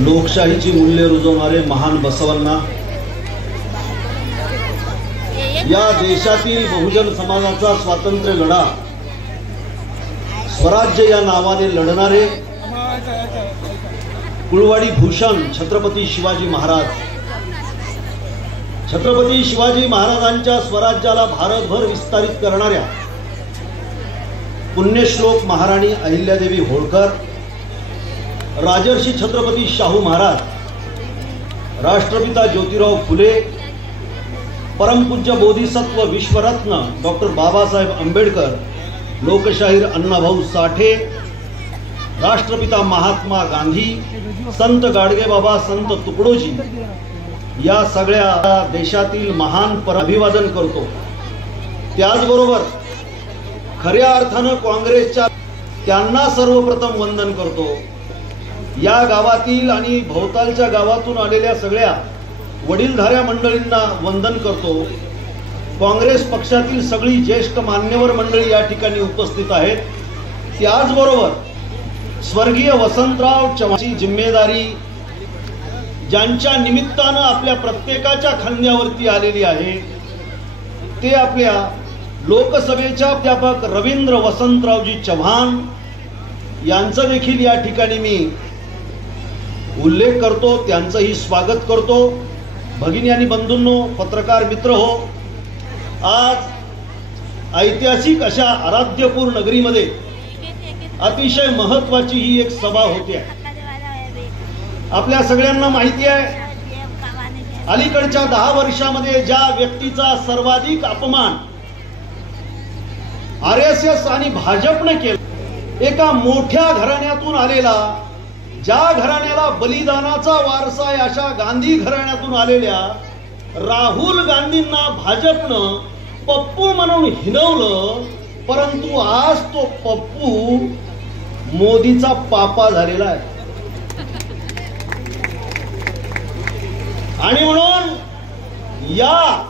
लोकशाहीची मूल्य रुजवणारे महान बसवण्णा, या देशातील बहुजन समाजाचा स्वातंत्र्य लढा स्वराज्य या नावाने लढणारे कुळवाडी भूषण छत्रपती शिवाजी महाराज, छत्रपती शिवाजी महाराजांच्या स्वराज्याला भारतभर विस्तारित करणाऱ्या पुण्यश्लोक महाराणी अहिल्यादेवी होळकर, राजर्षी छत्रपती शाहू महाराज, राष्ट्रपिता ज्योतिराव फुले, परमपूज्य बोधिसत्व विश्वरत्न डॉक्टर बाबासाहेब आंबेडकर, लोकशाहीर अण्णाभाऊ साठे, राष्ट्रपिता महात्मा गांधी, संत गाडगेबाबा, संत तुकडोजी, या सगळ्या देशातील महान अभिवादन करतो। त्याचबरोबर खऱ्या अर्थानं काँग्रेसच्या त्यांना सर्वप्रथम वंदन करतो। या गावातील आणि भोवतालच्या गावातून आलेल्या सगळ्या वडीलधाऱ्या मंडळींना वंदन करतो। काँग्रेस पक्षातील सगळी ज्येष्ठ मान्यवर मंडळी या ठिकाणी उपस्थित आहेत। त्याचबरोबर स्वर्गीय वसंतराव चव्हाणची जिम्मेदारी ज्यांच्या निमित्तानं आपल्या प्रत्येकाच्या खांद्यावरती आलेली आहे, ते आपल्या लोकसभेच्या अध्यापक रवींद्र वसंतरावजी चव्हाण यांचा देखील या ठिकाणी मी उल्लेख करतो, त्यांचंही स्वागत करतो। भगिनी आणि बंधूंनो, पत्रकार मित्र हो, आज ऐतिहासिक अशा आराध्यपूर नगरीमध्ये अतिशय महत्त्वाची ही एक सभा होते। आपल्या सगळ्यांना माहिती आहे, अलीकडच्या 10 वर्षामध्ये ज्या व्यक्तीचा सर्वाधिक अपमान RSS आणि भाजपने केला, एका मोठ्या घराण्यातून आलेला, ज्या घराण्याला बलिदानाचा वारसा आहे अशा गांधी घराण्यातून आलेल्या राहुल गांधींना भाजपनं पप्पू म्हणून हिणवलं, परंतु आज तो पप्पू मोदीचा पापा झालेला आहे। आणि म्हणून या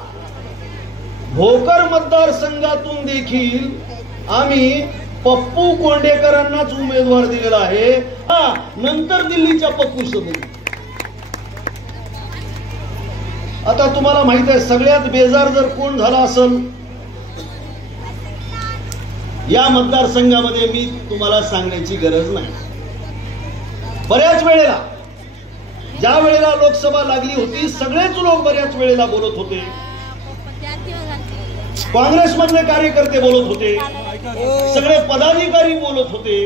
भोकर मतदारसंघातून देखील आम्ही पप्पू कोंडेकरांनाच उमेदवार दिलेला आहे। नंतर दिल्लीच्या पप्पू सोबत आता तुम्हाला माहित आहे, सगळ्यात बेजार जर कोण झाला असेल या मतदारसंघामध्ये मी तुम्हाला सांगण्याची गरज नाही। बऱ्याच वेळेला ज्या वेळेला लोकसभा लागली होती, सगळेच लोक बऱ्याच वेळेला बोलत होते, काँग्रेस मधले कार्यकर्ते बोलत होते, सगळे पदाधिकारी बोलत होते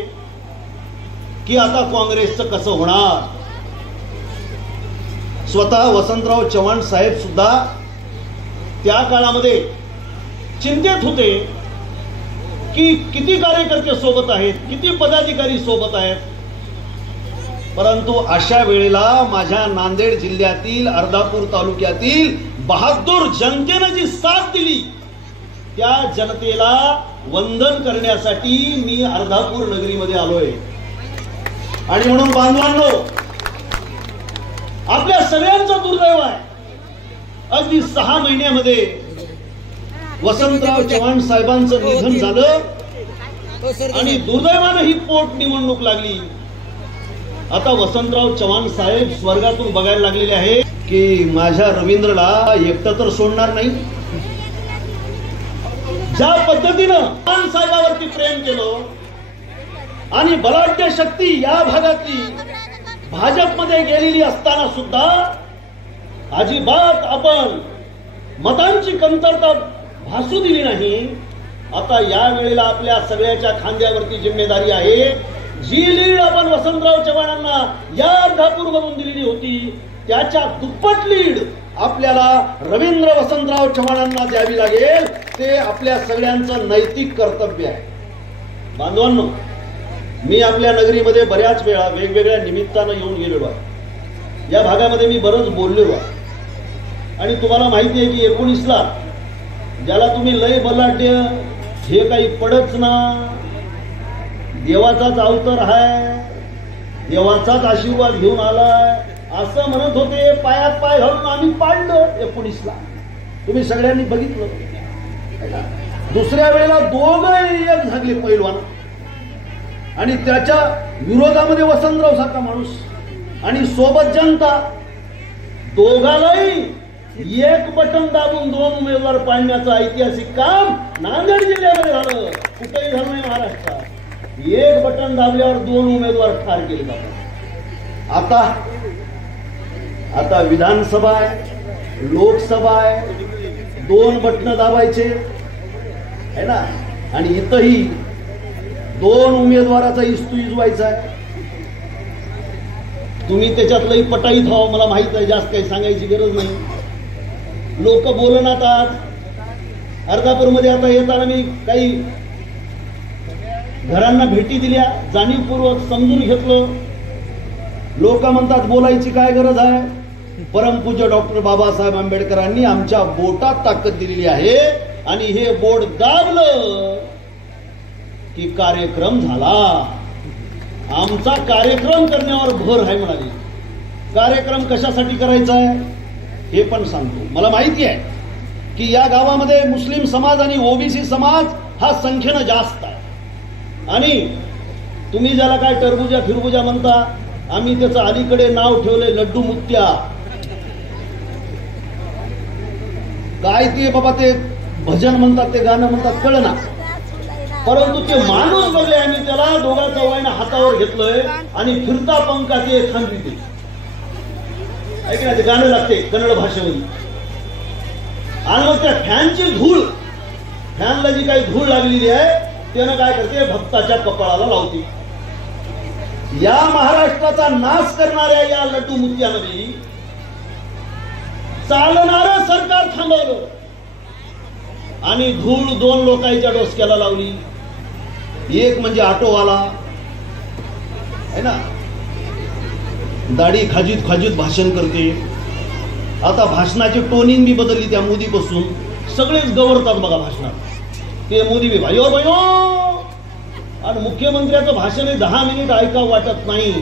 की आता काँग्रेसचं कसं होणार। स्वतः वसंतराव चव्हाण साहेब सुद्धा त्या काळामध्ये चिंतित होते की किती कार्यकर्ते सोबत आहेत, किती पदाधिकारी सोबत आहेत। परंतु अशा वेळेला माझ्या नांदेड जिल्ह्यातील अर्धापूर तालुक्यातील बहादूर जनतेने जी साथ दिली, त्या जनतेला वंदन करण्यासाठी मी अर्धापूर नगरीमध्ये आलोय। आणि म्हणून बांधवांनो, आपल्या सगळ्यांचं दुर्दैव आहे, अगदी 6 महिन्यामध्ये वसंतराव चव्हाण साहेबांचं निधन झालं आणि दुर्दैवानं ही पोट निवडणूक लागली। आता वसंतराव चव्हाण साहेब स्वर्गातून बघायला लागलेले आहे की माझ्या रवींद्रला एकटं तर सोडणार नाही। ज्या पद्धतीनं चव्हाण साहेबांवरती प्रेम केलं आणि बलाढ्य शक्ती या भागातली भाजपमध्ये गेलेली असताना सुद्धा अजिबात आपण मतांची कमतरता भासू दिली नाही। आता या वेळेला आपल्या सगळ्याच्या खांद्यावरती जिम्मेदारी आहे। जी लीड आपण वसंतराव चव्हाणांना या अर्धापूरमधून दिलेली होती, त्याच्या दुप्पट लीड आपल्याला रवींद्र वसंतराव चव्हाणांना द्यावी लागेल। ते आपल्या सगळ्यांचं नैतिक कर्तव्य आहे। बांधवांनो, मी आपल्या नगरीमध्ये बऱ्याच वेळा वेगवेगळ्या निमित्तानं येऊन गेलेलो आहे। या भागामध्ये मी बरंच बोललेलो आहे आणि तुम्हाला माहिती आहे की 19ला ज्याला तुम्ही लय बलाढ्य हे काही पडच ना, देवाचाच अवतार आहे, देवाचाच आशीर्वाद घेऊन आलाय असं म्हणत होते। पायात पाय घालून आम्ही पाडलं 19ला, तुम्ही सगळ्यांनी बघितलं। दुसऱ्या वेळेला दोघं एक झाले पैलवान, आणि त्याच्या विरोधामध्ये वसंतराव सारखा माणूस आणि सोबत जनता, दोघालाही एक बटन दाबून 2 उमेदवार पाडण्याचं ऐतिहासिक काम नांदेड जिल्ह्यामध्ये झालं. कुठेही झालं नाही महाराष्ट्रात. एक बटन दाबल्यावर 2 उमेदवार ठार केले जातात. आता विधानसभा आहे, लोकसभा आहे, 2 बटन दाबायचे है ना, आणि इथंही 2 उमेदवाराचा इस्तुईज व्हायचा आहे. तुम्ही त्याच्यातलंही पटाईत व्हावं, मला माहित आहे, जास्त काही सांगायची गरज नाही. लोक बोलणार. आज अर्धापूरमध्ये आता येताना मी काही घरांना भेटी दिल्या, जाणीवपूर्वक समजून घेतलं. लोक म्हणतात बोलायची काय गरज आहे, परमपूज्य डॉक्टर बाबासाहेब आंबेडकरांनी आमच्या बोटात ताकद दिलेली आहे आणि हे बोट दाबलं की कार्यक्रम झाला. आमचा कार्यक्रम करण्यावर भर आहे म्हणाले. कार्यक्रम कशासाठी करायचा आहे हे पण सांगतो. मला माहिती आहे की या गावामध्ये मुस्लिम समाज आणि ओबीसी समाज हा संख्येनं जास्त आहे आणि तुम्ही ज्याला काय टरबुजा फिरबुजा म्हणता, आम्ही त्याचं अलीकडे नाव ठेवले लड्डू मुत्या. काय ते बाबा ते भजन म्हणतात, ते गाणं म्हणतात कळना, परंतु ते माणूस बनले. आम्ही त्याला दोघांचा वायना हातावर घेतलोय आणि फिरता पंखा ते खांदी ऐकना, ते गाणं लागते कन्नड भाषेमध्ये. आणि मग त्या फॅनची धूळ, फॅनला जी काही धूळ लागलेली आहे त्यानं काय करते, भक्ताच्या कपाळाला लावते. या महाराष्ट्राचा नाश करणाऱ्या या लड्डू मुत्यामध्ये चालणारं सरकार थांबवलं आणि धूळ 2 लोकांच्या डोसक्याला लावली. एक म्हणजे ऑटोवाला है ना, दाढी खाजीत खाजीत भाषण करते. आता भाषणाची टोनिंग बी बदलली त्या मोदीपासून. सगळेच गवरतात बघा भाषणात. ते मोदी बी भाईओ भाईओ, आणि मुख्यमंत्र्याचं भाषण 10 मिनिट ऐकावं वाटत नाही.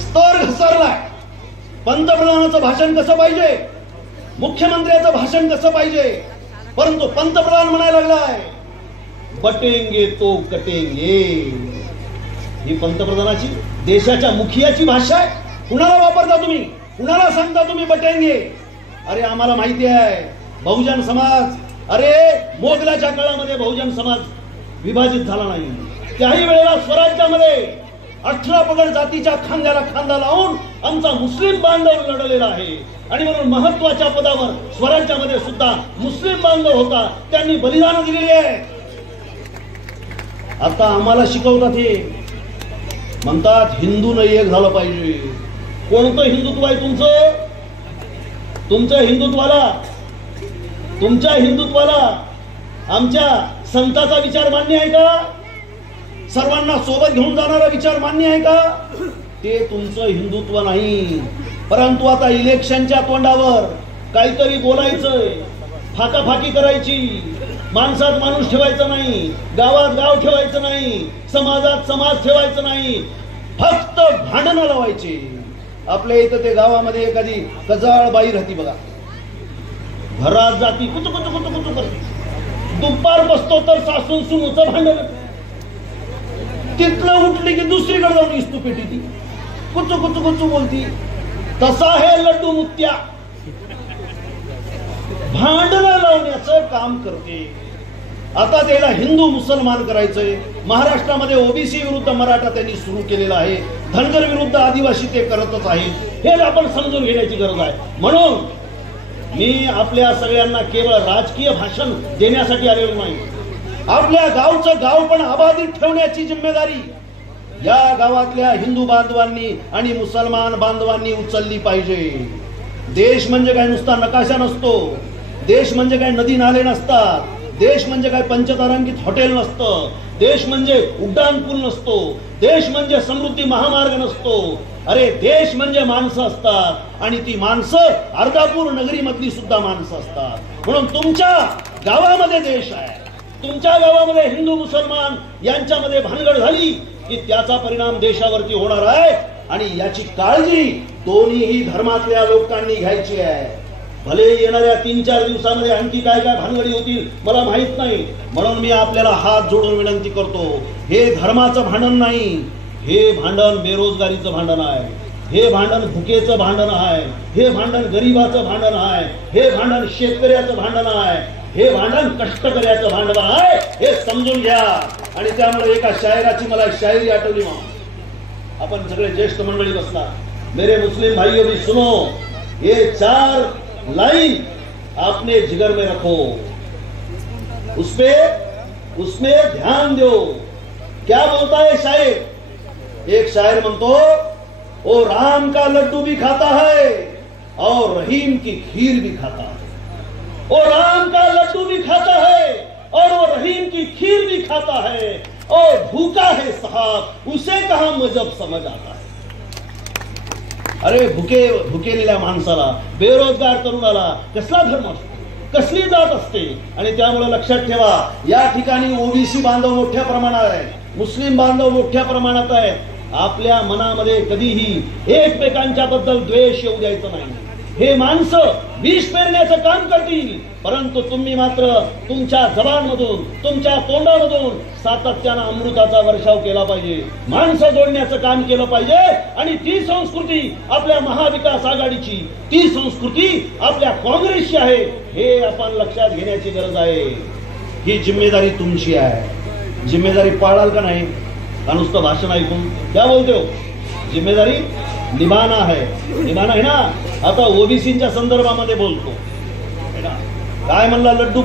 स्तर घसरलाय. पंतप्रधानाचं भाषण कसं पाहिजे, मुख्यमंत्र्याचं भाषण कसं पाहिजे, परंतु पंतप्रधान म्हणायला लागलाय बटेंगे तो कटेंगे. ही पंतप्रधानाची, देशाच्या मुखियाची भाषा आहे. कुणाला वापरता तुम्ही, कुणाला सांगता तुम्ही बटेंगे? अरे आम्हाला माहिती आहे बहुजन समाज, अरे मोगलाच्या काळामध्ये बहुजन समाज विभाजित झाला नाही. त्याही वेळेला स्वराज्यामध्ये 18 पगड जातीच्या खांद्याला खांदा लावून आमचा मुस्लिम बांधव लढलेला आहे आणि म्हणून महत्वाच्या पदावर स्वराज्यामध्ये सुद्धा मुस्लिम बांधव होता, त्यांनी बलिदान दिलेली आहे. आता आम्हाला शिकवतात, हे म्हणतात हिंदून एक झालं पाहिजे. कोणतं हिंदुत्व आहे तुमचं? तुमच्या हिंदुत्वाला आमच्या संताचा विचार मान्य आहे का? सर्वांना सोबत घेऊन जाणारा विचार मान्य आहे का? ते तुमचं हिंदुत्व नाही. परंतु आता इलेक्शनच्या तोंडावर काहीतरी बोलायचंय, फाकाफाकी करायची, माणसात माणूस ठेवायचं नाही, गावात गाव ठेवायचं नाही, समाजात समाज ठेवायचं नाही, फक्त भांडणं लावायचे. आपल्या इथं ते गावामध्ये एखादी कजाळ बाई राहती बघा, घरात जाती कुचू कुचू कुचू कुचू करते, दुपार बसतो तर सासून सुनूचं भांडण, तिथलं उठली की दुसरीकडे जाऊन इस्तू पेटी ती कुचू कुचू कुचू बोलती. तसा हे लड्डू मुत्या भांडणं लावण्याचं काम करते. आता त्याला हिंदू मुसलमान करायचंय. महाराष्ट्रामध्ये ओबीसी विरुद्ध मराठा त्यांनी सुरू केलेला आहे, धनगर विरुद्ध आदिवासी ते करतच आहेत. हे आपण समजून घेण्याची गरज आहे. म्हणून मी आपल्या सगळ्यांना केवळ राजकीय भाषण देण्यासाठी आलेलो नाही. आपल्या गावचं गाव पण अबाधित ठेवण्याची जिम्मेदारी या गावातल्या हिंदू बांधवांनी आणि मुसलमान बांधवांनी उचलली पाहिजे. देश म्हणजे काय नुसता नकाशा नसतो, देश म्हणजे काय नदी नाले नसतात, देश म्हणजे काय पंचतारांकित हॉटेल नसतं, देश म्हणजे उड्डाण पूल नसतो, देश म्हणजे समृद्धी महामार्ग नसतो. अरे देश म्हणजे माणसं असतात आणि ती माणसं अर्धापूर नगरी मधली सुद्धा माणसं असतात. म्हणून तुमच्या गावामध्ये देश आहे, तुमच्या गावामध्ये हिंदू मुसलमान यांच्यामध्ये भानगड झाली की त्याचा परिणाम देशावरती होणार आहे आणि याची काळजी दोन्हीही धर्मातल्या लोकांनी घ्यायची आहे. भले येणाऱ्या 3-4 दिवसामध्ये आणखी काय काय भानगडी होतील मला माहित नाही, म्हणून मी आपल्याला हात जोडून विनंती करतो, हे धर्माचं भांडण नाही, हे भांडण बेरोजगारीचं भांडण आहे, हे भांडण भुकेचं भांडण आहे, हे भांडण गरीबाचं भांडण आहे, हे भांडण शेतकऱ्याचं भांडण आहे, हे भांडण कष्टकऱ्याचं भांडण आहे, हे समजून घ्या. आणि त्यामुळे एका शायराची मला शायरी आठवली. मग आपण सगळे ज्येष्ठ मंडळी बसला, मेरे मुस्लिम भाइयों भी सुनो, ये 4 लाइन आपने जिगर में रखो, उसमें ध्यान दो. क्या बोलता है शायर? एक शायर म्हणतो, ओ राम का लड्डू भी खाता है और रहीम की खीर भी खाता है. ओ राम का लड्डू भी खाता है और वो रहीम की खीर भी खाता है, और भूखा है साहब, उसे कहा मजहब समझ आता है. अरे भुकेलेल्या माणसाला, बेरोजगार तरुणाला कसला धर्म असतो, कसली जात असते. आणि त्यामुळे लक्षात ठेवा, या ठिकाणी ओबीसी बांधव मोठ्या प्रमाणात आहे, मुस्लिम बांधव मोठ्या प्रमाणात आहेत. आपल्या मनामध्ये कधीही एकमेकांच्या बद्दल द्वेष येऊ द्यायचं नाही. हे माणसं विष पेरण्याचं काम करतील, परंतु तुम्ही मात्र तुमच्या जबानमधून, तुमच्या तोंडामधून सातत्यानं अमृताचा वर्षाव केला पाहिजे, माणसं जोडण्याचं काम केलं पाहिजे. आणि ती संस्कृती आपल्या महाविकास आघाडीची, ती संस्कृती आपल्या काँग्रेसची आहे, हे आपण लक्षात घेण्याची गरज आहे. ही जिम्मेदारी तुमची आहे. जिम्मेदारी पाळाल का नाही, का नुसतं भाषण ऐकून? क्या बोलते हो? जिम्मेदारी निभाना है ना. आता ओबीसीच्या संदर्भामध्ये बोलतो, काय म्हणला लड्डू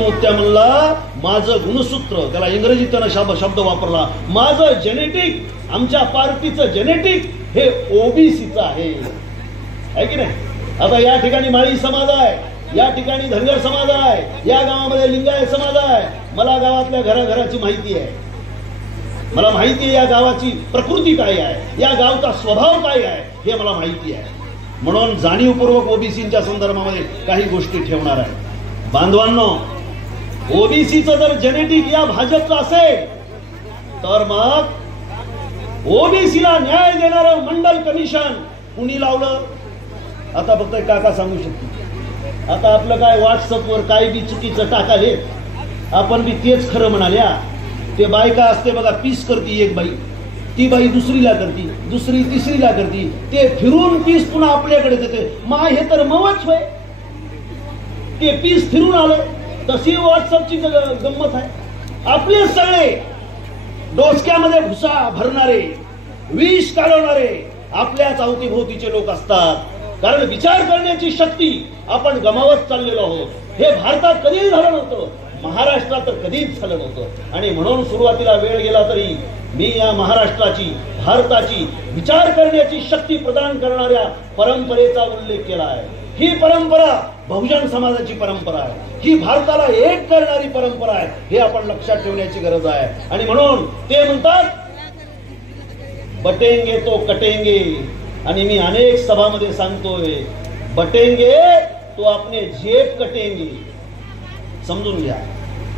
मुत्या म्हणला, माझं गुणसूत्र, त्याला इंग्रजीत त्यानं शब्द वापरला, माझं जेनेटिक, आमच्या पार्टीचं जेनेटिक हे ओबीसीचं आहे की नाही. आता या ठिकाणी माळी समाज आहे, या ठिकाणी धनगर समाज आहे, या गावामध्ये लिंगायत समाज आहे. मला गावातल्या घराघराची माहिती आहे, मला माहिती आहे या गावाची प्रकृती काय आहे, या गावचा स्वभाव काय आहे, हे मला माहिती आहे. म्हणून जाणीवपूर्वक ओबीसीच्या संदर्भामध्ये काही गोष्टी ठेवणार आहे. बांधवांनो, ओबीसीचं जर जेनेटिक या भाजपचं असेल तर मग ओबीसीला न्याय देणारं मंडल कमिशन कुणी लावलं? आता फक्त काका सांगू शकतो. आता आपलं काय व्हॉट्सअपवर काय बी चुकीचं टाकाले, आपण बी तेच खरं म्हणाल्या. ते बायका असते बघा, पीस करती एक बाई, ती बाई दुसरीला करती, दुसरी तिसरीला करती, ते फिरून पीस पुन्हा आपल्याकडे देते. मा हे तर मवच होय, ते पीस फिरून आलं. तशी व्हॉट्सअपची गंमत आहे. आपले सगळे डोसक्यामध्ये भुसा भरणारे, विष काढवणारे आपल्याच अवतीभोवतीचे लोक असतात. कारण विचार करण्याची शक्ती आपण गमावत चाललेलो आहोत. हे भारतात कधीच झालं नव्हतं, महाराष्ट्रात तर कधीच झालं नव्हतं. आणि म्हणून सुरुवातीला वेळ गेला तरी मी या महाराष्ट्राची, भारताची विचार करण्याची शक्ती प्रदान करणाऱ्या परंपरेचा उल्लेख केला आहे. ही परंपरा बहुजन समाजाची परंपरा आहे, ही भारताला एक करणारी परंपरा आहे, हे आपण लक्षात ठेवण्याची गरज आहे. आणि म्हणून ते म्हणतात बटेंगे तो कटेंगे. आणि मी अनेक सभामध्ये सांगतोय, बटेंगे तो आपले जेब कटेंगे. समजून घ्या,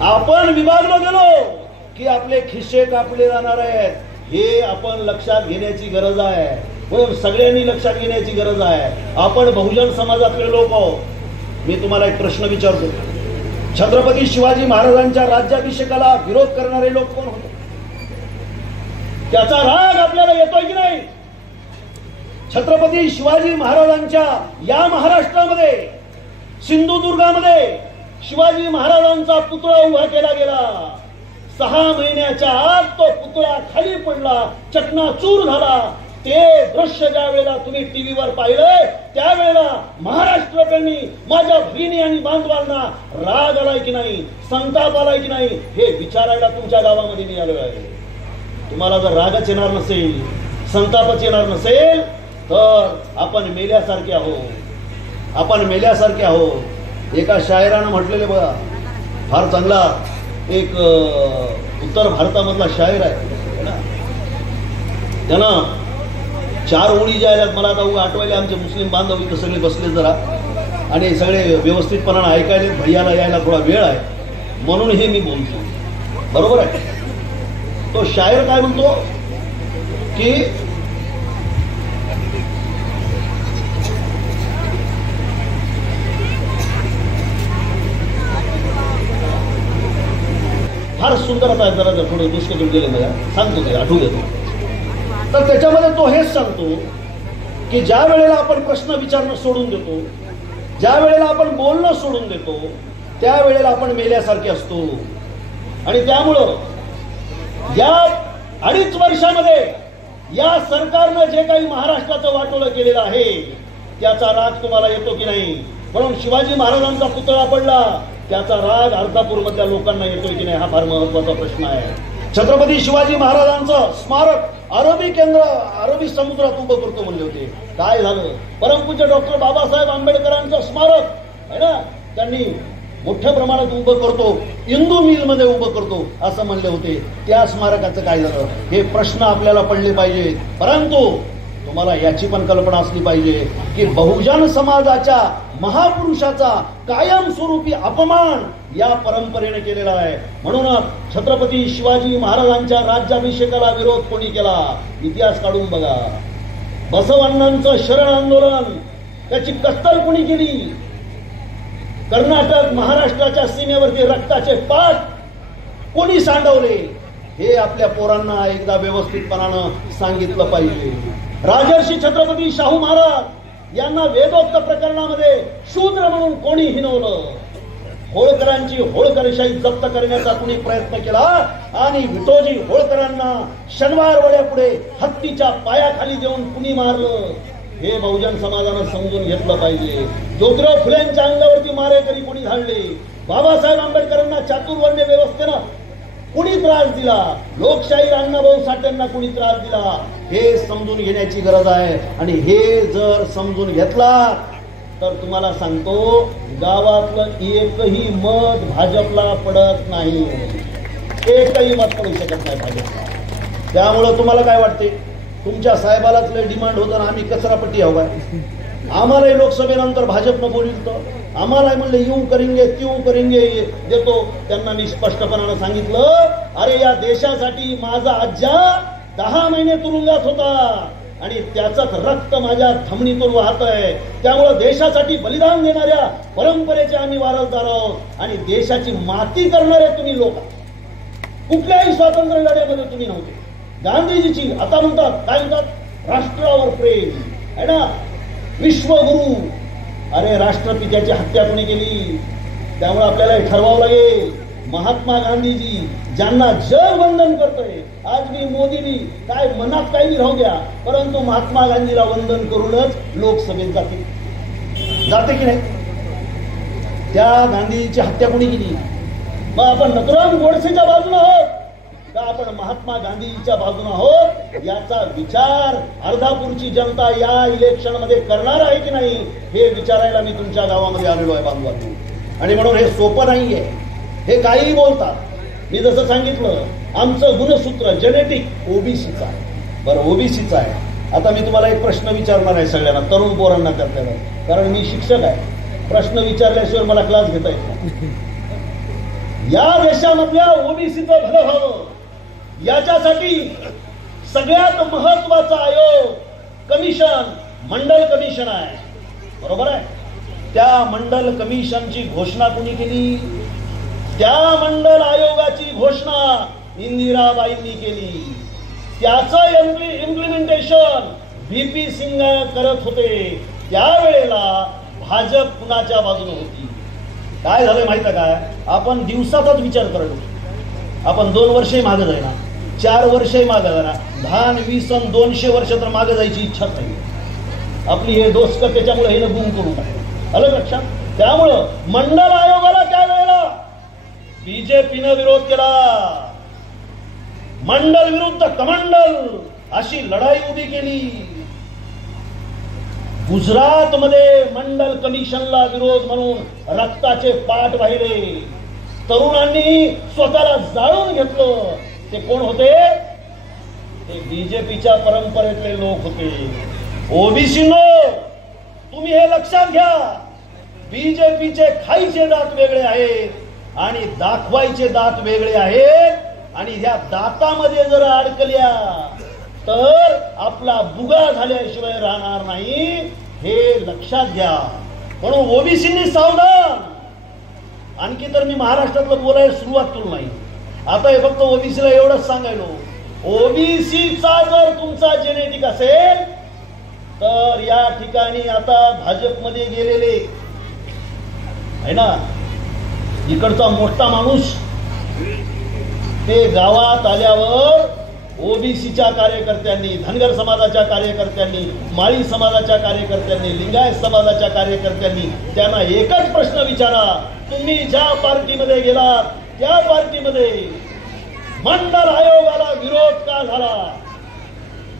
आपण विभागलो गेलो की आपले खिस्से कापले जाणार आहेत, हे आपण लक्षात घेण्याची गरज आहे. सगळ्यांनी लक्षात घेण्याची गरज आहे. आपण बहुजन समाजातले लोक आहोत. मी तुम्हाला एक प्रश्न विचारतो, छत्रपती शिवाजी महाराजांच्या राज्याभिषेकाला विरोध करणारे लोक कोण होते? त्याचा राग आपल्याला येतोय की नाही? छत्रपती शिवाजी महाराजांच्या या महाराष्ट्रामध्ये, सिंधुदुर्गामध्ये शिवाजी महाराजांचा पुतळा उभा केला गेला. 6 महिन्याच्या आत तो पुतळा खाली पडला, चकनाचूर झाला. ते दृश्य ज्या वेळेला तुम्ही टीव्हीवर पाहिलंय, त्यावेळेला महाराष्ट्रप्रेमी माझ्या भगिनी आणि बांधवांना राग आलाय की नाही, संताप आलाय की नाही, हे विचारायला तुमच्या गावामध्ये मी आलो आहे. तुम्हाला जर रागच येणार नसेल, संतापच येणार नसेल, तर आपण मेल्यासारखे आहोत, आपण मेल्यासारखे आहोत. एका शायरानं म्हटलेले बघा, फार चांगला एक उत्तर भारतामधला शायर आहे ना, त्यानं 4 ओळी ज्या आहेत मला आता आठवायला, आमचे मुस्लिम बांधव इथं सगळे बसले जरा आणि सगळे व्यवस्थितपणानं ऐकायला, भैयाला यायला थोडा वेळ आहे म्हणून हे मी बोलतो. बरोबर आहे? तो शायर काय म्हणतो की फार सुंदर. आता जरा थोडे दुष्ट गेले मला सांगतो ते आठवू देतो. तर त्याच्यामध्ये तो हेच सांगतो की ज्या वेळेला आपण प्रश्न विचारणं सोडून देतो, ज्या वेळेला आपण बोलणं सोडून देतो, त्यावेळेला आपण मेल्यासारखे असतो. आणि त्यामुळं या 2.5 वर्षामध्ये या सरकारनं जे काही महाराष्ट्राचं वाटोळं केलेलं आहे त्याचा राग तुम्हाला येतो की नाही? म्हणून शिवाजी महाराजांचा पुतळा पडला, त्याचा राग अर्धापूरमधल्या लोकांना येतोय की नाही, हा फार महत्वाचा प्रश्न आहे. छत्रपती शिवाजी महाराजांचं स्मारक अरबी समुद्रात उभं करतो म्हणले होते. काय झालं? परमपूज्य डॉक्टर बाबासाहेब आंबेडकरांचं स्मारक आहे ना, त्यांनी मोठ्या प्रमाणात उभं करतो, इंदू मिल मध्ये उभं करतो असं म्हणले होते. त्या स्मारकाचं काय झालं? हे प्रश्न आपल्याला पडले पाहिजे. परंतु तुम्हाला याची पण कल्पना असली पाहिजे की बहुजन समाजाच्या महापुरुषाचा कायमस्वरूपी अपमान या परंपरेने केलेला आहे. म्हणूनच छत्रपती शिवाजी महाराजांच्या राज्याभिषेकाला विरोध कोणी केला? इतिहास काढून बघा. बसवण्णांचं शरण आंदोलन, त्याची कत्तल कोणी केली? कर्नाटक महाराष्ट्राच्या सीमेवरती रक्ताचे पाट कोणी सांडवले? हे आपल्या पोरांना एकदा व्यवस्थितपणानं सांगितलं पाहिजे. राजर्षी छत्रपती शाहू महाराज यांना वेदोक्त प्रकरणामध्ये शूद्र म्हणून कोणी हिनवलं? होळकरांची होळकरशाही जप्त करण्याचा कुणी प्रयत्न केला आणि विठोजी होळकरांना शनिवार वड्यापुढे हत्तीच्या पायाखाली देऊन कुणी मारलं? हे बहुजन समाजानं समजून घेतलं पाहिजे. ज्योतिराव फुलेंच्या अंगावरती मारेकरी कोणी झाडले? बाबासाहेब आंबेडकरांना चातुर्वर्ण्य व्यवस्थेनं कुणी त्रास दिला? लोकशाही अण्णाभाऊ साठेंना कुणी त्रास दिला? हे समजून घेण्याची गरज आहे. आणि हे जर समजून घेतला तर तुम्हाला सांगतो, गावातलं एकही मत भाजपला पडत नाही. एकही मत पडू शकत नाही भाजपला. त्यामुळं तुम्हाला काय वाटते? तुमच्या साहेबालाच लय डिमांड होतं ना, आम्ही कचरापट्टी हवाय. आम्हालाही लोकसभेनंतर भाजपनं बोलवलं, आम्हाला म्हणले येऊ करेंगे त्यों करेंगे देतो. त्यांना मी स्पष्टपणानं सांगितलं, अरे या देशासाठी माझा आज्जा 10 महिने तुरुंगात होता आणि त्याचंच रक्त माझ्या धमनीतून वाहत आहे. त्यामुळं देशासाठी बलिदान देणाऱ्या परंपरेचे आम्ही वारसदार आहोत. आणि देशाची माती करणारे तुम्ही लोक कुठल्याही स्वातंत्र्य लढ्यामध्ये तुम्ही नव्हते. गांधीजीची आता म्हणतात, काय म्हणतात, राष्ट्रावर प्रेम आहे ना, विश्वगुरु. अरे राष्ट्रपित्याची हत्या कोणी केली? त्यामुळे आपल्याला हे ठरवावं लागेल. महात्मा गांधीजी ज्यांना जग वंदन करतोय, आज मी मोदी बी काय मनात काही राहू द्या, परंतु महात्मा गांधीला वंदन करूनच लोकसभेत जाते की नाही? त्या गांधीजीची हत्या कोणी केली? मग आपण नथुराम गोडसेच्या बाजूला आहोत का आपण महात्मा गांधीजीच्या बाजूने आहोत? याचा विचार अर्धापूरची जनता या इलेक्शन मध्ये करणार आहे की नाही हे विचारायला मी तुमच्या गावामध्ये आलेलो आहे बांधवांनी. आणि म्हणून हे सोपं नाहीये. हे काहीही बोलतात. मी जसं सांगितलं, आमचं गुणसूत्र जेनेटिक ओबीसीचं आहे. बरं, ओबीसीचं आहे. आता मी तुम्हाला एक प्रश्न विचारणार आहे सगळ्यांना, तरुण पोरांना त्यातल्या, कारण मी शिक्षक आहे. प्रश्न विचारल्याशिवाय मला क्लास घेता येत नाही. या देशामधल्या ओबीसीचं भलं व्हावं याच्यासाठी सगळ्यात महत्वाचा आयोग कमिशन मंडल कमिशन आहे. बरोबर आहे? त्या मंडल कमिशनची घोषणा कोणी केली? त्या मंडल आयोगाची घोषणा इंदिराबाईंनी केली. त्याचं इम्प्लिमेंटेशन व्हीपी सिंग करत होते. त्यावेळेला भाजप कुणाच्या बाजूने होती? काय झालंय माहिती आहे काय? आपण दिवसाचाच विचार करत होतो. आपण 2 वर्षही मागे जाईना, 4 वर्षही मागे जाईना, 10, 20 आणि 200 वर्ष तर मागे जायची इच्छाच नाही आपली. हे डोसकं त्याच्यामुळे हे गुम करून टाकलं. आलं लक्षात? त्यामुळं मंडल आयोगाला त्यावेळेला बीजेपीनं विरोध केला. मंडल विरुद्ध कमंडल अशी लढाई उभी केली. गुजरात मध्ये मंडल कमिशनला विरोध म्हणून रक्ताचे पाठ वाहिले. तरुणांनी स्वतःला जाळून घेतलं. ते कोण होते? ते बीजेपीच्या परंपरेतले लोक होते. ओबीसीनो, तुम्ही हे लक्षात घ्या. बीजेपीचे खाईचे दात वेगळे आहेत आणि दाखवायचे दात वेगळे आहेत. आणि ह्या दातामध्ये जर अडकल्या तर आपला बुगा झाल्याशिवाय राहणार नाही, हे लक्षात घ्या. म्हणून ओबीसींनी सावधान. आणखी तर मी महाराष्ट्रातलं बोलायला सुरुवात केली नाही. आता हे फक्त ओबीसीला एवढंच सांगायलो, ओबीसीचा जर तुमचा जेनेटिक असेल तर या ठिकाणी आता भाजपमध्ये गेलेले आहे ना, इकडचा मोठा माणूस ते गावात आल्यावर ओबीसीच्या कार्यकर्त्यांनी, धनगर समाजाच्या कार्यकर्त्यांनी, माळी समाजाच्या कार्यकर्त्यांनी, लिंगायत समाजाच्या कार्यकर्त्यांनी त्यांना एकच प्रश्न विचारा, तुम्ही ज्या पार्टीमध्ये गेलात त्या पार्टीमध्ये मंडल आयोगाला विरोध का झाला?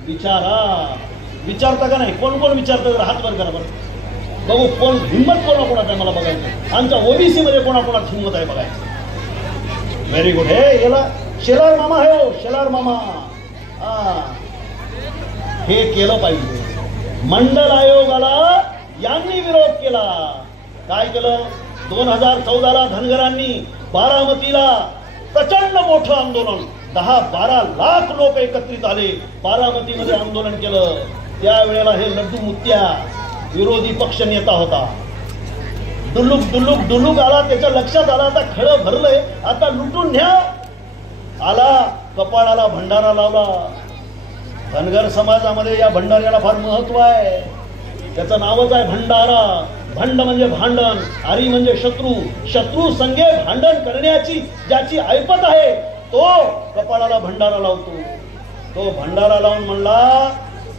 विचारा. विचारता का नाही? कोण कोण विचारतं? हात वर करा बरं, बघू कोण हिंमत कोणाकोणाच आहे मला बघायचं. आमच्या ओबीसी मध्ये कोणाकोणाच हिंमत आहे बघायचं. Very good. हे याला शेलार मामा आहे हो, शेलार मामा. हे केलं पाहिजे. मंडल आयोगाला यांनी विरोध केला. काय केलं? 2014ला धनगरांनी बारामतीला प्रचंड मोठं आंदोलन, 10-12 लाख लोक एकत्रित आले, बारामतीमध्ये आंदोलन केलं. त्यावेळेला हे लड्डू मुत्या विरोधी पक्ष नेता होता. डुलुक डुलुक डुलुक आला, त्याच्या लक्षात आला आता खळं भरलंय, आता लुटून न्या. आला, कपाळाला भंडारा लावला. धनगर समाजामध्ये या भंडाऱ्याला फार महत्व आहे. त्याचं नावच आहे भंडारा. भंड म्हणजे भांडण, आरी म्हणजे शत्रू, शत्रू संगे भांडण करण्याची ज्याची ऐपत आहे तो कपाळाला भंडारा लावतो. तो भंडारा लावून म्हणला,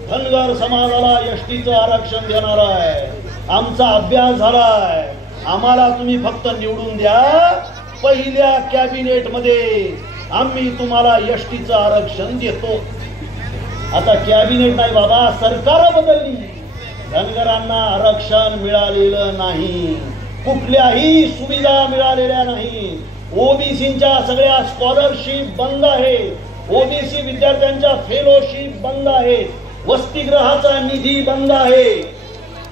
धनगर समाजाला एसटीचं आरक्षण देणार आहे, आमचा अभ्यास झालाय, आम्हाला तुम्ही फक्त निवडून द्या, पहिल्या कॅबिनेट मध्ये आम्ही तुम्हाला एसटीचं आरक्षण देतो. आता कॅबिनेट नाही बाबा, सरकार बदलली, धनगरांना आरक्षण मिळालेलं नाही, कुठल्याही सुविधा मिळालेल्या नाही. ओबीसीच्या सगळ्या स्कॉलरशिप बंद आहे, ओबीसी विद्यार्थ्यांच्या फेलोशिप बंद आहे, वसतिगृहाचा निधी बंद आहे.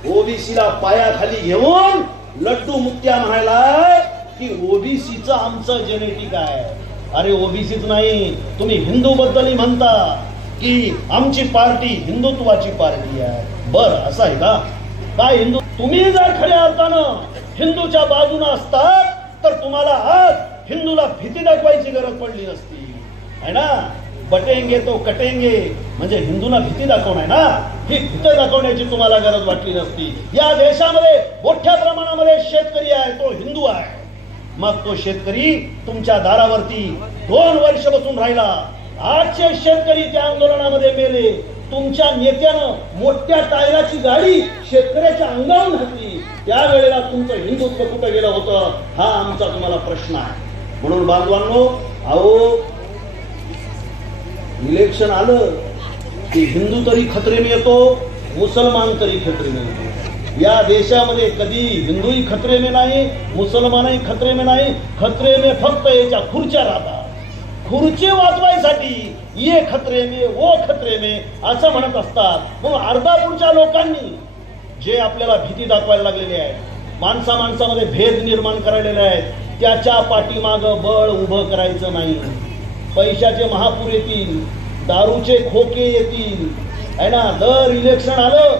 ओबीसीला पायाखाली घेऊन लड्डू मुत्या म्हणायला की ओबीसीचं आमचं जेनेटिक आहे. अरे ओबीसीच नाही, तुम्ही हिंदू बद्दल म्हणता की आमची पार्टी हिंदुत्वाची पार्टी आहे. बर असं आहे का? काय हिंदू? तुम्ही जर खऱ्या अर्थानं हिंदूच्या बाजूने असतात तर तुम्हाला आज हिंदूला भीती दाखवायची गरज पडली नसती, है ना? बटेंगे तो कटेंगे म्हणजे हिंदूला भीती दाखवणार ना, ही भीती दाखवण्याची तुम्हाला गरज वाटली नसती. या देशामध्ये मोठ्या प्रमाणामध्ये शेतकरी आहे, तो हिंदू आहे. मग तो शेतकरी तुमच्या दारावरती 2 वर्ष बसून राहिला. 800 शेतकरी त्या आंदोलनामध्ये मेले. तुमच्या नेत्यानं मोठ्या टायराची गाडी शेतकऱ्याच्या अंगावर घातली. त्यावेळेला तुमचं हिंदुत्व कुठं गेलं होतं, हा आमचा तुम्हाला प्रश्न आहे. म्हणून बांधवांनो, अहो इलेक्शन आलं की हिंदू तरी खतरे में येतो, मुसलमान तरी खतरे में येतो. या देशामध्ये कधी हिंदूही खतरे में नाही, मुसलमानही खतरे में नाही. खतरे में फक्त याच्या खुर्च्या राहतात. खुर्ची वाचवायसाठी ये खतरे में वो खतरे में असं म्हणत असतात. म्हणून अर्धापूरच्या लोकांनी जे आपल्याला भीती दाखवायला लागलेली आहे, माणसामध्ये भेद निर्माण करायलेले आहेत, त्याच्या पाठीमागं बळ उभं करायचं नाही. पैशाचे महापूर येतील, दारूचे खोके येतील, है ना? दर इलेक्शन आलं